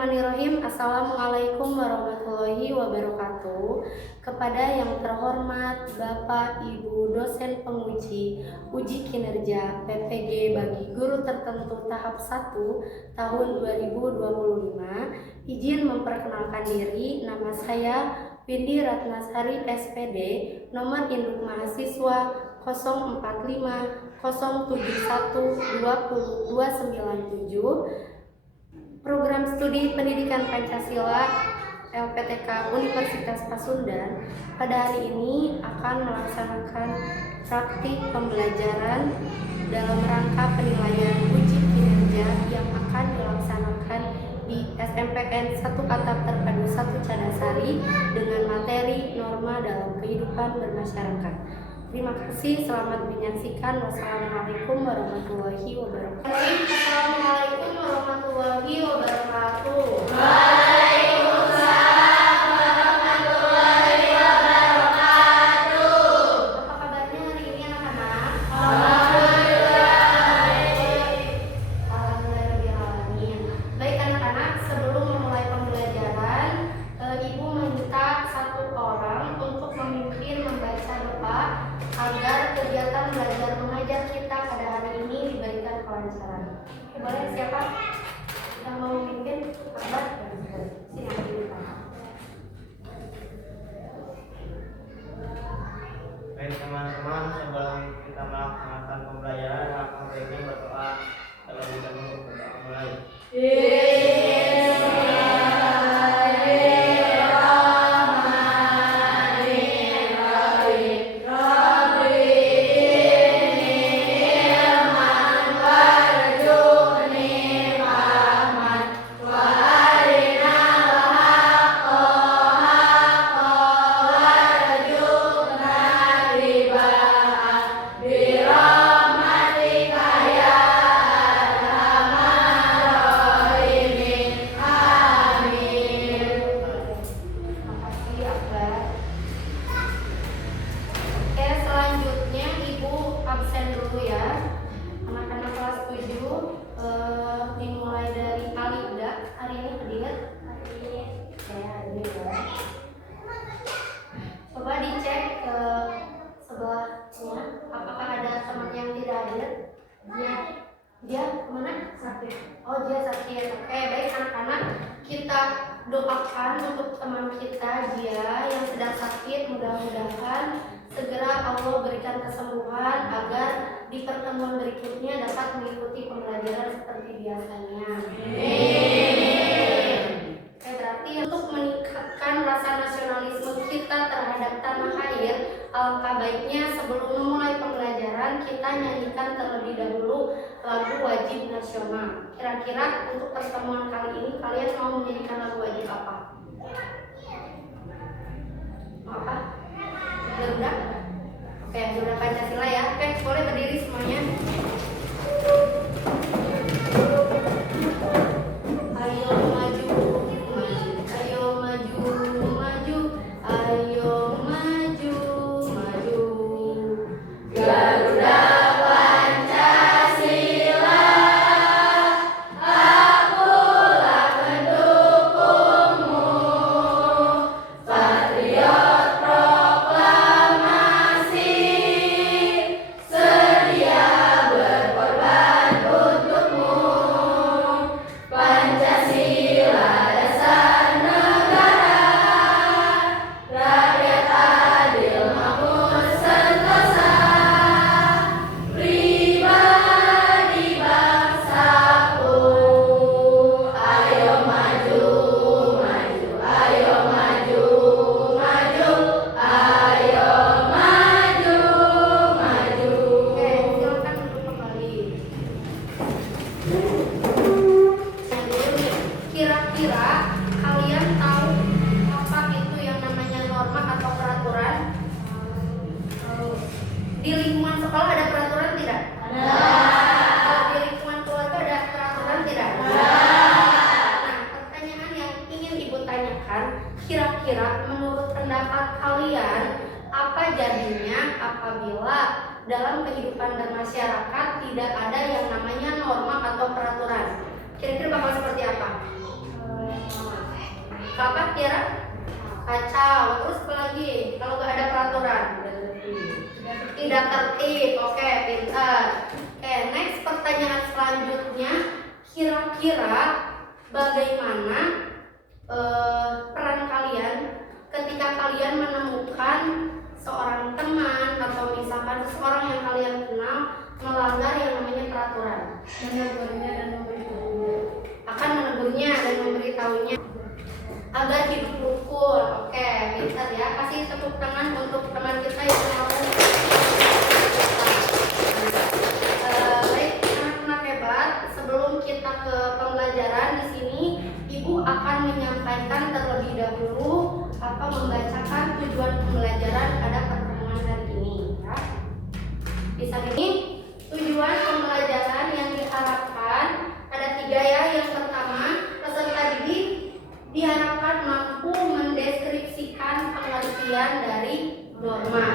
Bismillahirrahmanirrahim. Assalamualaikum warahmatullahi wabarakatuh. Kepada yang terhormat Bapak Ibu dosen penguji uji kinerja PPG bagi guru tertentu tahap 1 tahun 2025, izin memperkenalkan diri. Nama saya Windy Ratnasari SPD, nomor induk mahasiswa 045 071 20297. Program Studi Pendidikan Pancasila LPTK Universitas Pasundan pada hari ini akan melaksanakan praktik pembelajaran dalam rangka penilaian uji kinerja yang akan dilaksanakan di SMPN 1 Atap Terpadu 1 Cadasari dengan materi norma dalam kehidupan bermasyarakat. Terima kasih, selamat menyaksikan. Wassalamualaikum warahmatullahi wabarakatuh. Assalamualaikum warahmatullahi wabarakatuh. Waalaikumsalam warahmatullahi wabarakatuh. Apa kabarnya hari ini anak-anak? Alhamdulillah. Alhamdulillahirrahmanirrahim. Baik anak-anak, sebelum memulai pembelajaran, Ibu meminta satu orang untuk memimpin membaca doa agar kegiatan belajar mengajar kita pada hari ini diberikan kelancaran. Boleh siapa yang mau memimpin? Kabar? Sini aku minta. Baik teman-teman, sebelum kita melaksanakan pembelajaran, maka baiknya berdoa terlebih dahulu. Berdoa mulai. Makasih Akbar. Oke, selanjutnya Ibu absen dulu ya. Anak-anak kelas 7 dimulai dari Alida. Hari ini hadir? Hari ini. Oke, hadir ya. Coba dicek ke sebelahnya, apakah ada teman yang tidak hadir? Dia kemana? Sakit. Oh, dia sakit. Oke, baik anak-anak, kita doakan untuk teman kita dia yang sedang sakit. Mudah-mudahan segera Allah berikan kesembuhan agar di pertemuan berikutnya dapat mengikuti pembelajaran seperti biasanya. Oke, berarti untuk meningkatkan rasa nasionalisme kita terhadap tanah air, alangkah baiknya sebelum memulai pembelajaran kita nyanyikan terlebih dahulu lagu wajib nasional. Kira-kira untuk pertemuan kali ini kalian mau menyanyikan lagu wajib apa? Mau apa? Garuda? Oke, Garuda Pancasila ya. Oke, boleh berdiri semuanya. Ayo maju, maju. Ayo maju, maju. Ayo maju, maju. Garuda Pancasila, akulah pendukungmu. Patriot proklamasi, sedia berkorban untukmu. Pancasila dasar negara, rakyat adil makmur sentosa. Pribadi bangsaku, ayo maju, maju, ayo maju, maju, ayo maju, maju. Oke, silakan duduk kembali. Kira-kira kalian tahu apa itu yang namanya norma atau peraturan? Di lingkungan sekolah ada peraturan tidak? Kalau di lingkungan keluarga ada peraturan tidak? Nah, pertanyaan yang ingin Ibu tanyakan, kira-kira menurut pendapat kalian apa jadinya apabila dalam kehidupan bermasyarakat tidak ada yang namanya norma atau peraturan? Kira-kira bakal seperti apa? kira kacau. Terus apa lagi? Kalau nggak ada peraturan, tidak tertib. Oke, pintar. Oke, next pertanyaan selanjutnya, kira-kira bagaimana peran kalian ketika kalian menemukan seorang teman atau misalkan seseorang yang kalian kenal melanggar yang namanya peraturan? Menegurnya dan memberitahunya. Akan menegurnya dan memberitahunya agar hidup rukun. Oke, pintar ya. Kasih tepuk tangan untuk teman kita yang mau. Baik, anak-anak hebat. Sebelum kita ke pembelajaran di sini, Ibu akan menyampaikan terlebih dahulu atau membacakan tujuan pembelajaran pada pertemuan hari ini. Ya. Bisa gini, tujuan pembelajaran yang diharapkan ada 3 ya. Yang pertama, peserta didik diharapkan mampu mendeskripsikan pengertian dari norma.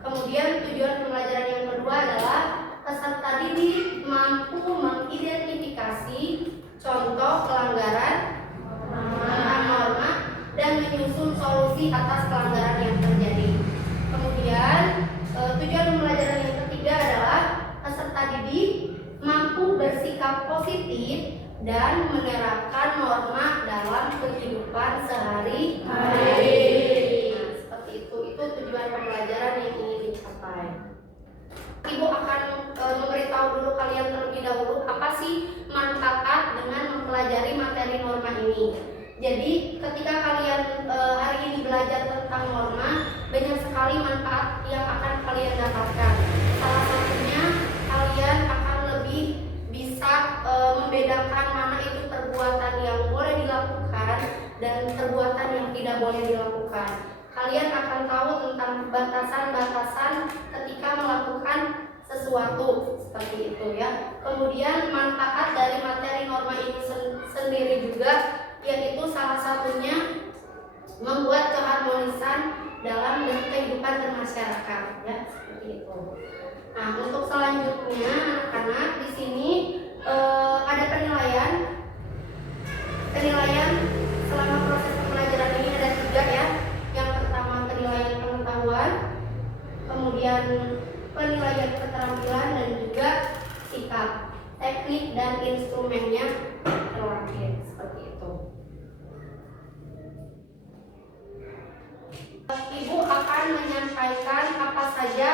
Kemudian tujuan pembelajaran yang kedua adalah peserta didik mampu mengidentifikasi contoh pelanggaran norma dan menyusun solusi atas pelanggaran yang terjadi. Kemudian tujuan pembelajaran yang ketiga adalah peserta didik mampu bersikap positif dan menerapkan norma dalam kehidupan sehari-hari. Nah, seperti itu tujuan pembelajaran yang ingin dicapai. Ibu akan memberitahu dulu kalian terlebih dahulu apa sih manfaat dengan mempelajari materi norma ini. Jadi ketika kalian hari ini belajar tentang norma, banyak sekali manfaat yang akan kalian dapatkan. Salah satunya kalian akan lebih bisa membedakan mana itu perbuatan yang boleh dilakukan dan perbuatan yang tidak boleh dilakukan. Kalian akan tahu tentang batasan-batasan ketika melakukan sesuatu seperti itu ya. Kemudian manfaat dari materi norma ini sendiri juga, yaitu salah satunya membuat keharmonisan dalam kehidupan bermasyarakat ya, seperti itu. Nah, untuk selanjutnya anak-anak di sini ada penilaian selama proses pembelajaran ini ada 3 ya. Yang pertama penilaian pengetahuan, kemudian penilaian keterampilan dan juga sikap, teknik dan instrumennya terakhir seperti itu. Ibu akan menyampaikan apa saja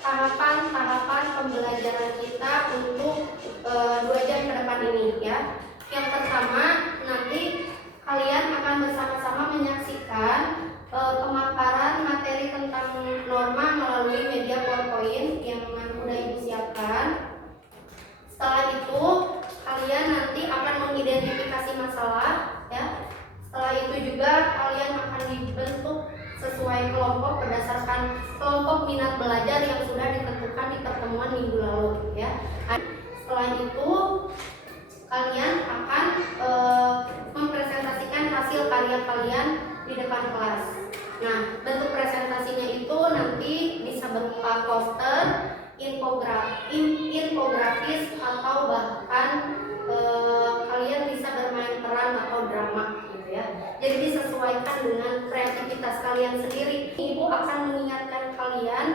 tahapan-tahapan pembelajaran kita untuk 2 jam ke depan ini ya. Yang pertama, nanti kalian akan bersama-sama menyaksikan pemaparan materi tentang norma melalui media PowerPoint yang sudah Ibu siapkan. Setelah itu, kalian nanti akan mengidentifikasi masalah ya. Setelah itu juga kalian akan dibentuk sesuai kelompok berdasarkan kelompok minat belajar yang sudah ditentukan di pertemuan minggu lalu ya. Setelah itu kalian akan mempresentasikan hasil karya kalian di depan kelas. Nah, bentuk presentasinya itu nanti bisa berupa poster, infografis atau bahkan kalian bisa bermain peran atau drama gitu ya. Jadi disesuaikan dengan kreativitas kalian sendiri. Ibu akan mengingatkan kalian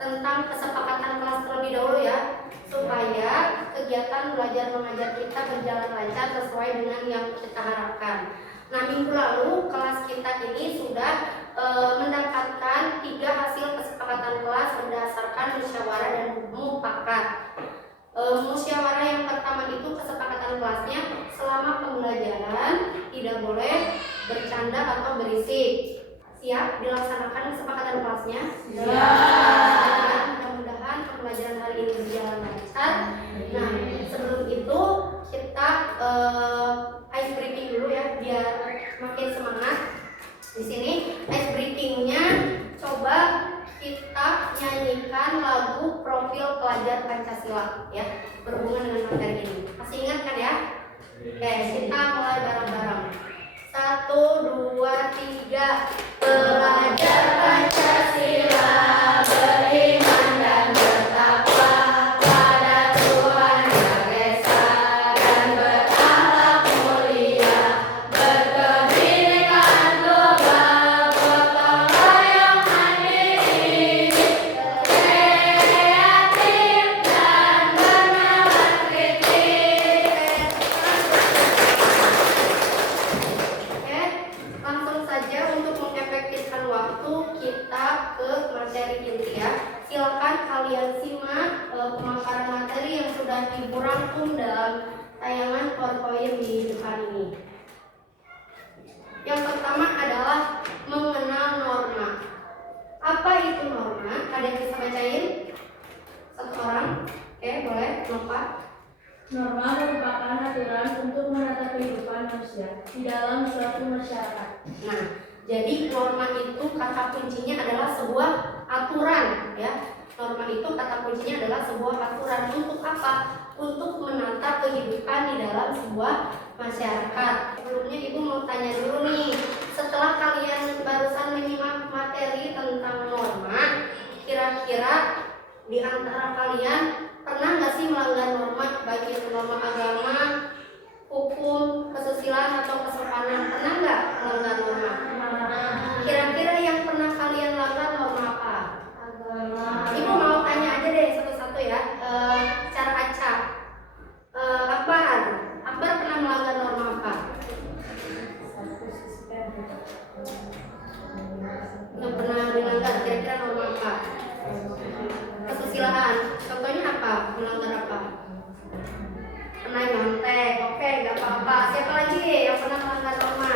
tentang kesepakatan kelas terlebih dahulu ya, supaya kegiatan belajar mengajar kita berjalan lancar sesuai dengan yang kita harapkan. Nah, minggu lalu kelas kita ini sudah mendapatkan 3 hasil kesepakatan kelas berdasarkan musyawarah dan mufakat. Musyawarah yang pertama itu kesepakatan kelasnya selama pembelajaran tidak boleh bercanda atau berisik. Siap dilaksanakan kesepakatan kelasnya? Ya. Mudah-mudahan pembelajaran hari ini berjalan lancar. Nah, sebelum itu kita ice breaking dulu ya biar makin semangat. Di sini ice breakingnya coba kita nyanyikan lagu profil pelajar Pancasila ya, berhubungan dengan materi ini. Masih ingat kan ya? Oke, kita mulai bareng-bareng. 1, 2, 3. Pelajar Pancasila beriman dan bertakwa pada Tuhan Yang Esa dan beramal ini. Yang pertama adalah mengenal norma. Apa itu norma? Ada yang bisa bacain? Satu orang? Oke, boleh. Nova. Norma merupakan aturan untuk menata kehidupan manusia di dalam suatu masyarakat. Nah, jadi norma itu kata kuncinya adalah sebuah aturan, ya. Norma itu kata kuncinya adalah sebuah aturan untuk apa? Untuk menata kehidupan di dalam sebuah masyarakat. Sebelumnya ibu mau tanya dulu nih, setelah kalian barusan menyimak materi tentang norma, kira-kira di antara kalian pernah nggak sih melanggar norma, baik itu norma agama, hukum, kesusilaan atau kesopanan? Pernah nggak melanggar norma? Kira-kira yang pernah kalian langgar norma apa? Ibu mau tanya aja deh satu-satu ya. Cara acak. Akbar pernah melanggar norma apa? Nggak pernah dilanggar. Kira-kira norma apa? Kesusilaan. Contohnya apa? Melanggar apa? Pernah nyontek. Oke, nggak apa-apa. Siapa lagi yang pernah melanggar norma?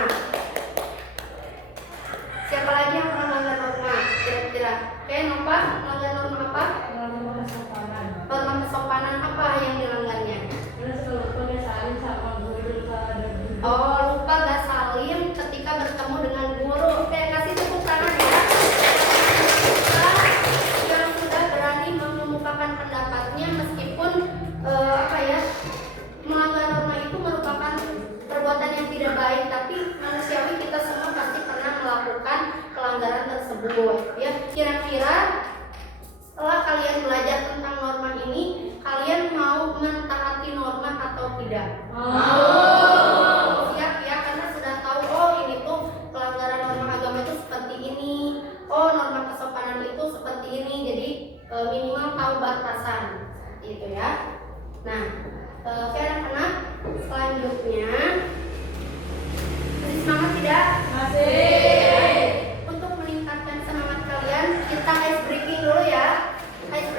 Siapa lagi yang pernah melanggar norma? Kira-kira. Oke, Nova, melanggar norma apa? Norma kesopanan. Norma kesopanan apa yang dilanggarnya? Terus lupa nggak saling sama guru dan Oh, lupa gak salim ketika bertemu dengan guru. Oke, kasih tepuk tangan ya. Yang sudah berani mengemukakan pendapatnya meskipun melanggar norma itu merupakan perbuatan yang tidak baik, tapi manusiawi kita semua pasti pernah melakukan pelanggaran tersebut. Ya, kira-kira setelah kalian belajar tentang norma ini, kalian mau mentaati norma atau tidak? Siap ya, karena sudah tahu ini tuh pelanggaran norma agama itu seperti ini, norma kesopanan itu seperti ini, jadi minimal tahu batasan itu ya. Nah, anak-anak, selanjutnya masih semangat tidak? masih. Untuk meningkatkan semangat kalian, kita ice breaking dulu ya. Ice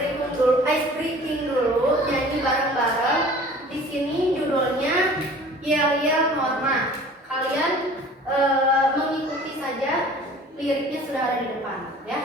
breaking dulu, nyanyi bareng-bareng. Di sini judulnya Yel-Yel Norma. Kalian mengikuti saja, liriknya sudah ada di depan ya.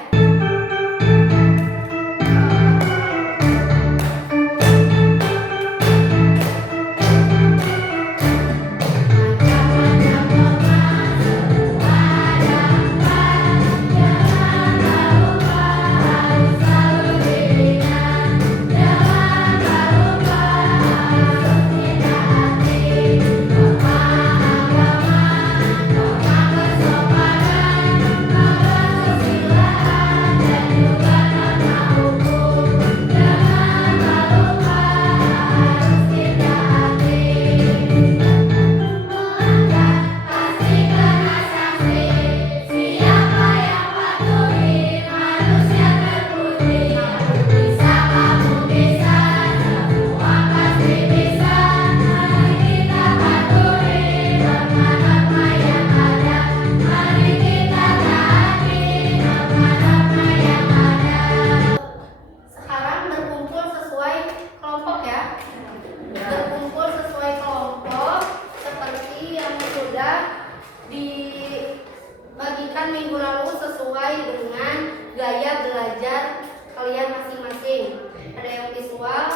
Dibagikan minggu lalu sesuai dengan gaya belajar kalian masing-masing. Ada yang visual,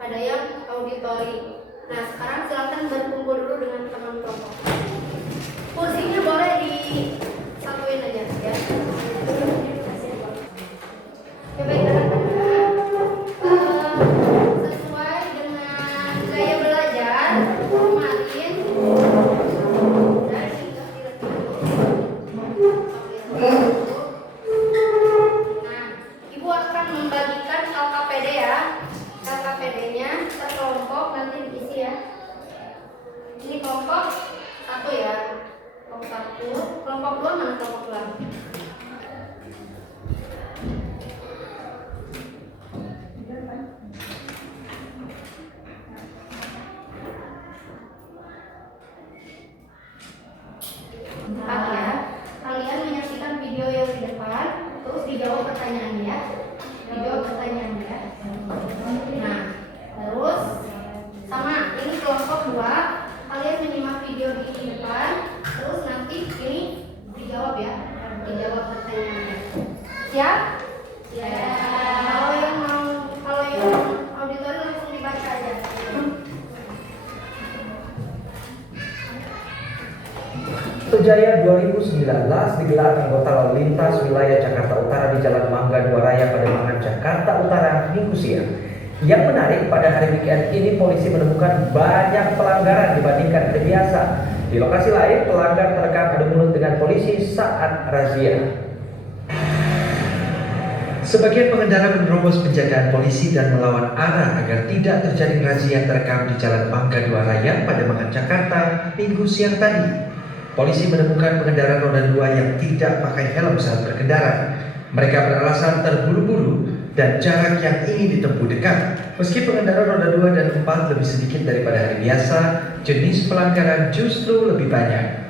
ada yang auditori. Nah, sekarang silakan berkumpul dulu dengan teman kelompok. Kursinya boleh disatuin aja ya. Coba sesuai dengan gaya belajar kemarin. Nah, ibu akan membagikan LKPD ya. LKPD-nya per kelompok nanti diisi ya. Ini kelompok 1 ya. Kelompok 1, kelompok 2 mana kelompok 2? Ya, kalian menyaksikan video yang di depan, terus dijawab pertanyaannya ya. Dijawab pertanyaannya ya. Nah, terus sama ini kelompok 2, kalian menyimak video di Sejaya 2019 digelar anggota lalu lintas wilayah Jakarta Utara di Jalan Mangga Dua Raya Pademangan, Jakarta Utara Minggu siang. Yang menarik, pada hari weekend ini polisi menemukan banyak pelanggaran dibandingkan hari biasa. Di lokasi lain, pelanggar terekam adu mulut dengan polisi saat razia. Sebagian pengendara menerobos penjagaan polisi dan melawan arah agar tidak terjadi razia terekam di Jalan Mangga Dua Raya Pademangan, Jakarta Minggu siang tadi. Polisi menemukan pengendara roda 2 yang tidak pakai helm saat berkendara. Mereka beralasan terburu-buru dan jarak yang ingin ditempuh dekat. Meski pengendara roda 2 dan 4 lebih sedikit daripada hari biasa, jenis pelanggaran justru lebih banyak.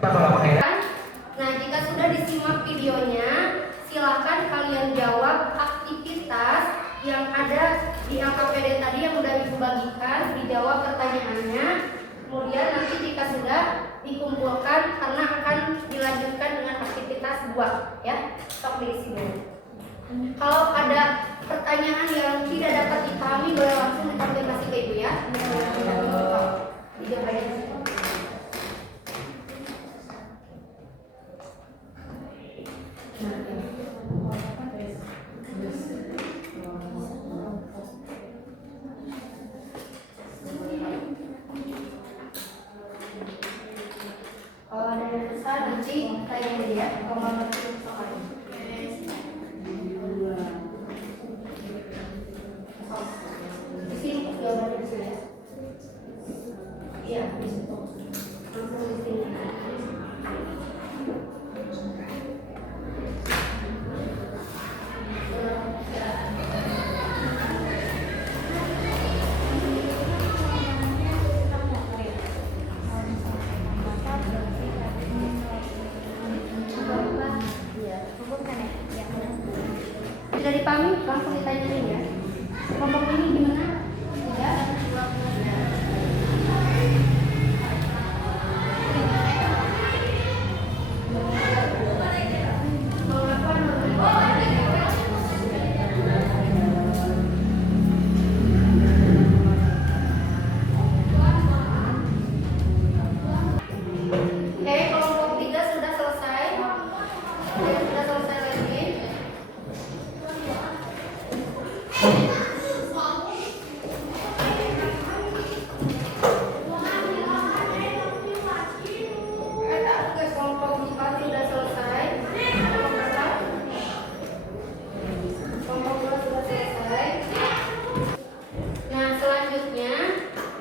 Nah, jika sudah disimak videonya, silakan kalian jawab aktivitas yang ada di LKPD tadi yang sudah Ibu bagikan, dijawab pertanyaannya. Kemudian nanti jika sudah dikumpulkan karena akan dilanjutkan dengan aktivitas 2 ya. Stop diisi dulu. Kalau ada pertanyaan yang tidak dapat dipahami boleh langsung dikonfirmasi ke Ibu ya. Dijawab aja. Kalau ada yang besar nanti tanya dia kalau mau ngerti soalnya. Di sini jawabannya di sini ya. Iya, di situ. Langsung di sini. Tidak dipahami langsung ditanyain ya. Kelompok ini gimana? Tidak. Oke, kelompok 3 sudah selesai. Sudah selesai lagi. Kelompok 4 sudah selesai. Kelompok 2 sudah selesai. Nah, selanjutnya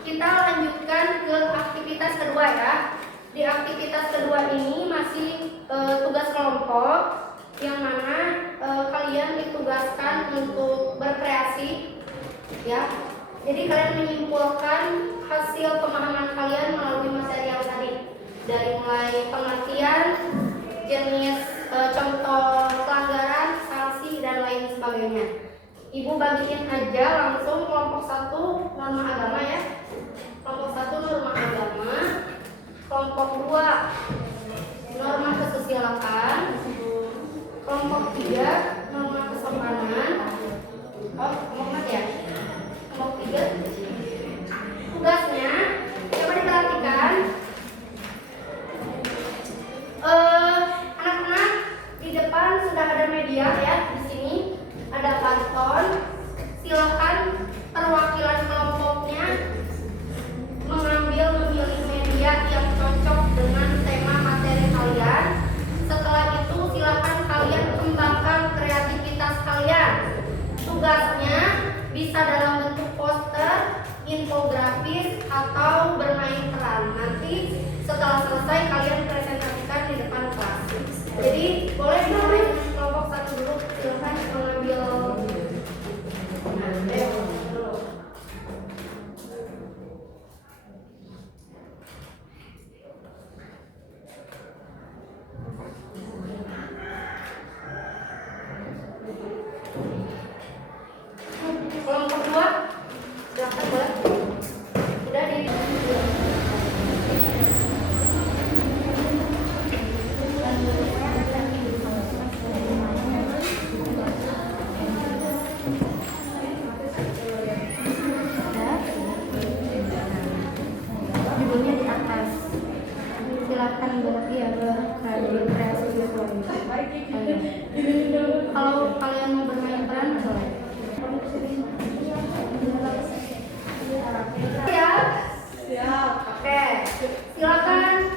kita lanjutkan ke aktivitas kedua ya. Di aktivitas kedua ini masih tugas kelompok yang mana kalian ditugaskan untuk berkreasi ya. Jadi kalian menyimpulkan hasil pemahaman kalian melalui materi yang tadi, dari mulai pengertian, jenis contoh pelanggaran, sanksi dan lain sebagainya. Ibu bagiin aja langsung kelompok 1 norma agama ya. Kelompok 1 norma agama, kelompok 2 norma kesusilaan, kelompok 3 norma kesopanan. Oh, kelompok ya. Kelompok 3 tugasnya coba diperhatikan. Anak-anak di depan sudah ada media ya. Di sini ada karton. Silakan perwakilan kelompoknya memilih media yang cocok dengan tema materi kalian. Setelah itu silakan kalian kembangkan kreativitas kalian. Tugasnya bisa dalam bentuk poster, infografis, atau bermain peran. Nanti setelah selesai kalian presentasikan di depan kelas. Jadi boleh dimulai dengan kelompok 1 dulu. Silakan mengambil. Nah, dulu. Kelompok 2 silakan boleh. Sudah di silakan berkreasi kalau kalian mau bermain peran boleh. Siap. Oke, silakan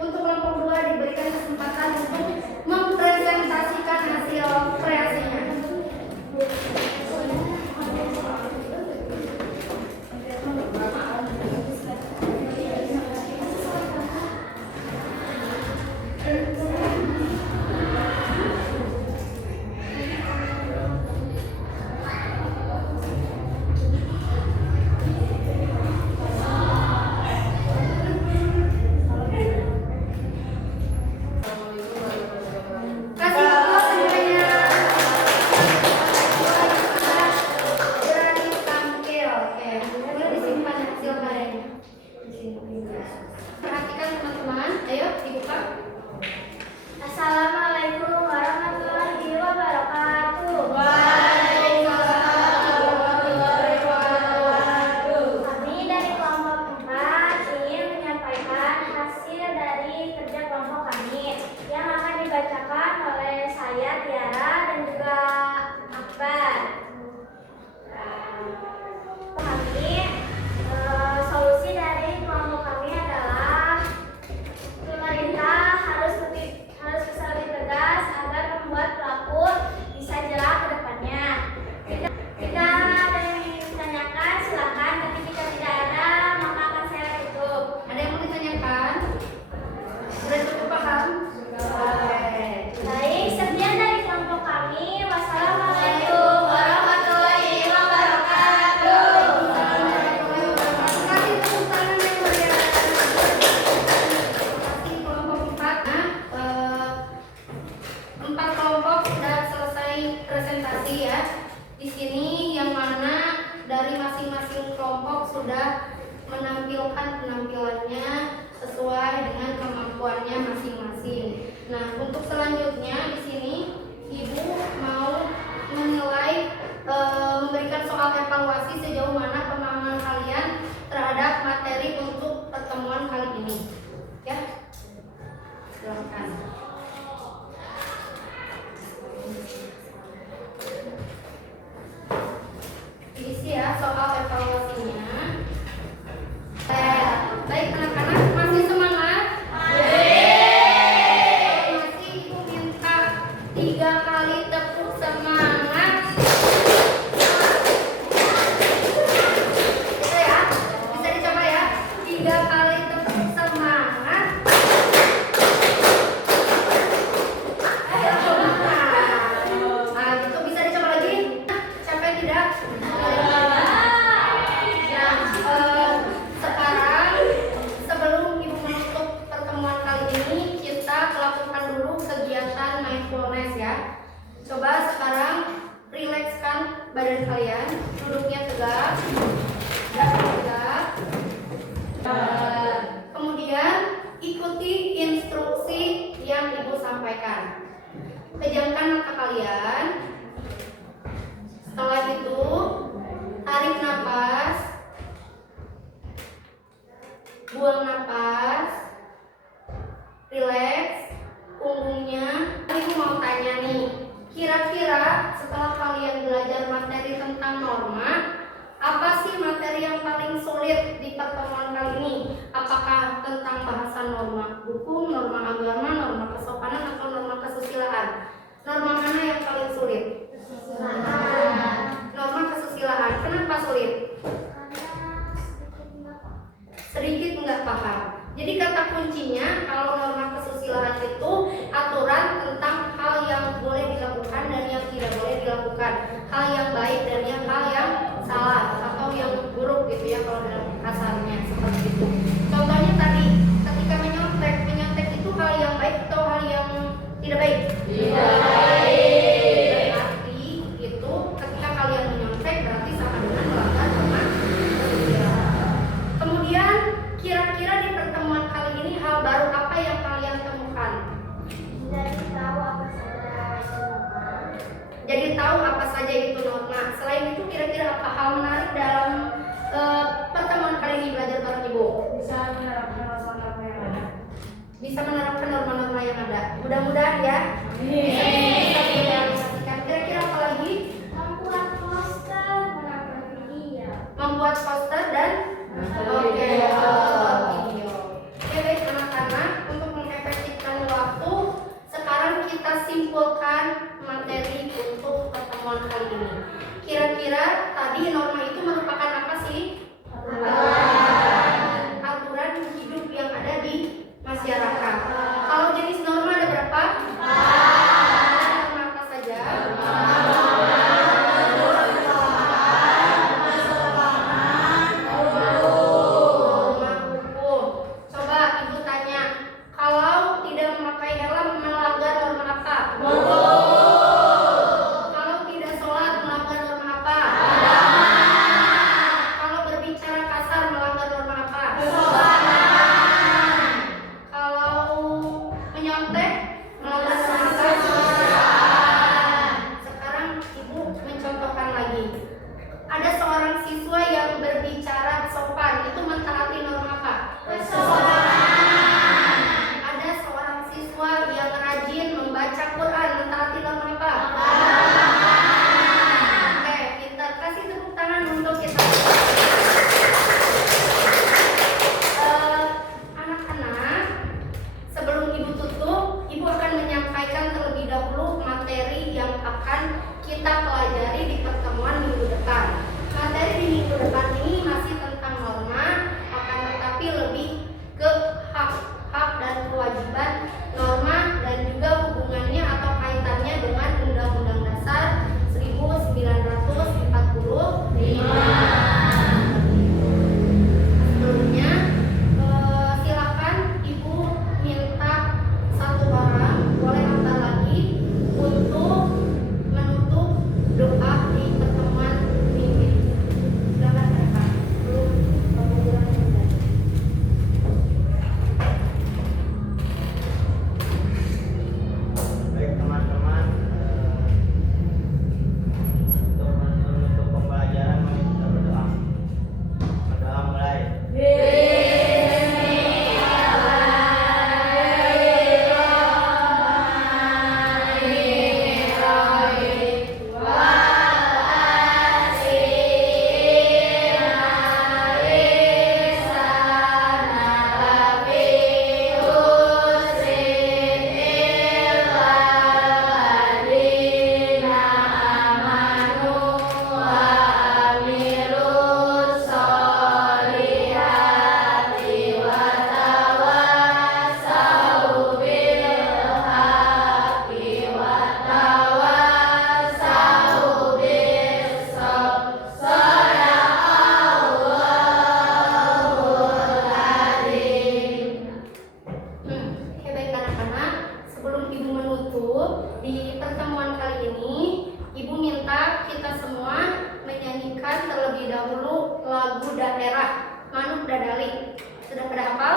untuk kelompok 2 diberikan kesempatan untuk mempresentasikan hasil kreasinya. Kasih applause semuanya. Berani tampil. Oke, boleh disimpan hasil karyanya. Perhatikan teman-teman. Ayo dibuka. Assalamualaikum warahmatullahi wabarakatuh. Kami dari kelompok 4 ingin menyampaikan hasil dari kerja kelompok kami yang akan dibacakan oleh saya Tiara dan juga Akbar. Solusi dari kelompok kami adalah pemerintah harus bisa lebih tegas agar membuat pelaku bisa jerak ke depannya. Jika ada yang ingin ditanyakan, silakan. Tapi jika tidak ada, maka akan saya tutup. Ada yang mau ditanyakan? Sudah cukup paham? Baik, sekian dari kelompok kami. Wassalamualaikum warahmatullahi wabarakatuh. Kasih tepuk tangan yang meriah. Kasih kelompok 4. Empat kelompok sudah selesai presentasi ya. Di sini yang mana dari masing-masing kelompok sudah menampilkan penampilannya sesuai dengan kemampuannya masing-masing. Nah, untuk selanjutnya di sini Ibu mau menilai memberikan soal evaluasi sejauh mana pemahaman kalian terhadap materi untuk pertemuan kali ini. Ya. Silakan. Diisi ya soal evaluasinya. Baik anak-anak, masih semangat? Masih Ibu minta 3 kali tepuk semangat. Bisa ya? Bisa dicoba ya? 3 kali tepuk semangat. Ayo semangat. Nah, gitu bisa dicoba lagi? Capek tidak? Sekarang sebelum Ibu menutup pertemuan kali ini, kita lakukan dulu kegiatan mindfulness ya. Coba sekarang rilekskan badan kalian, duduknya tegak, tegak. Kemudian ikuti instruksi yang Ibu sampaikan. Pejamkan mata kalian. Setelah itu tarik nafas, buang nafas, rileks punggungnya. Ibu mau tanya nih, kira-kira setelah kalian belajar materi tentang norma, apa sih materi yang paling sulit di pertemuan kali ini? Apakah tentang bahasan norma hukum, norma agama, norma kesopanan, atau norma kesusilaan? Norma mana yang paling sulit? Norma kesusilaan. Kenapa sulit? Sedikit nggak paham. Jadi kata kuncinya kalau norma kesusilaan itu aturan tentang hal yang boleh dilakukan dan yang tidak boleh dilakukan, hal yang baik dan hal yang salah atau yang buruk gitu ya kalau dalam kasarnya seperti itu. Contohnya tadi ketika menyontek itu hal yang baik atau hal yang tidak baik? Tidak baik. Berarti itu ketika kalian menyontek berarti sama dengan melanggar norma kesusilaan. Kemudian kira-kira di pertemuan kali ini hal baru apa yang kalian temukan? bisa menerapkan norma-norma yang ada. Mudah-mudahan ya. Bisa direalisasikan. Kira-kira apa lagi? Membuat poster, menonton video. Membuat poster dan oke, menonton video. Oke, baik anak-anak, untuk mengefektifkan waktu, sekarang kita simpulkan materi untuk pertemuan kali ini. Kira-kira tadi norma itu merupakan apa sih? Aturan hidup yang ada di masyarakat. Kalau jenis norma ada berapa? Norma apa saja? Norma hukum. Coba ibu tanya, kalau tidak memakai helm melanggar norma apa? Kalau tidak sholat melanggar norma apa? Kalau berbicara kasar melanggar norma apa? Kalau menyontek melanggar norma apa? Sekarang ibu mencontohkan lagi. Ada seorang siswa yang berbicara sopan, itu mentaati norma apa? Ada seorang siswa yang rajin membaca Quran, mentaati norma apa? Oke, kita kasih tepuk tangan untuk kita. Anak-anak, sebelum ibu tutup, ibu akan menyampaikan terlebih dahulu materi yang akan kita pelajari di pertemuan minggu depan. Materi di minggu depan ini masih tentang norma, akan tetapi lebih ke hak-hak dan kewajiban norma dan juga hubungannya atau kaitannya dengan Undang-Undang Dasar 1945. Sebelumnya, silakan ibu minta satu orang, boleh antar lagi, untuk menutup doa di pertemuan minggu ini. Silakan rekan. Belum pembelajaran selesai. Baik teman-teman, untuk menutup pembelajaran mari kita berdoa. Berdoa mulai. Oke, baik anak-anak, sebelum ibu menutup di pertemuan kali ini, ibu minta kita semua menyanyikan terlebih dahulu lagu daerah Manuk Dadali. Sudah pada hafal?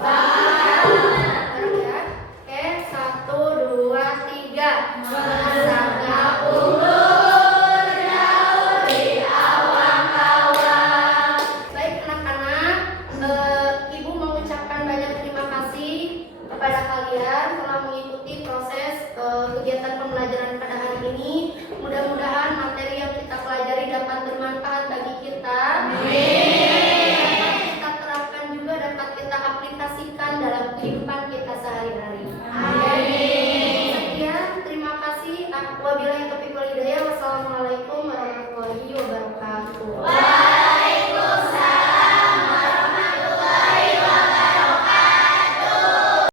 Bareng ya. Oke, 1, 2, 3. Masaknya ulur jauh di awang-awang. Baik anak-anak, ibu mengucapkan banyak terima kasih kepada kalian telah mengikuti proses kegiatan pembelajaran pada hari ini. Mudah-mudahan materi yang kita pelajari dapat bermanfaat bagi kita. Dapat kita terapkan juga, dapat kita aplikasikan dalam kehidupan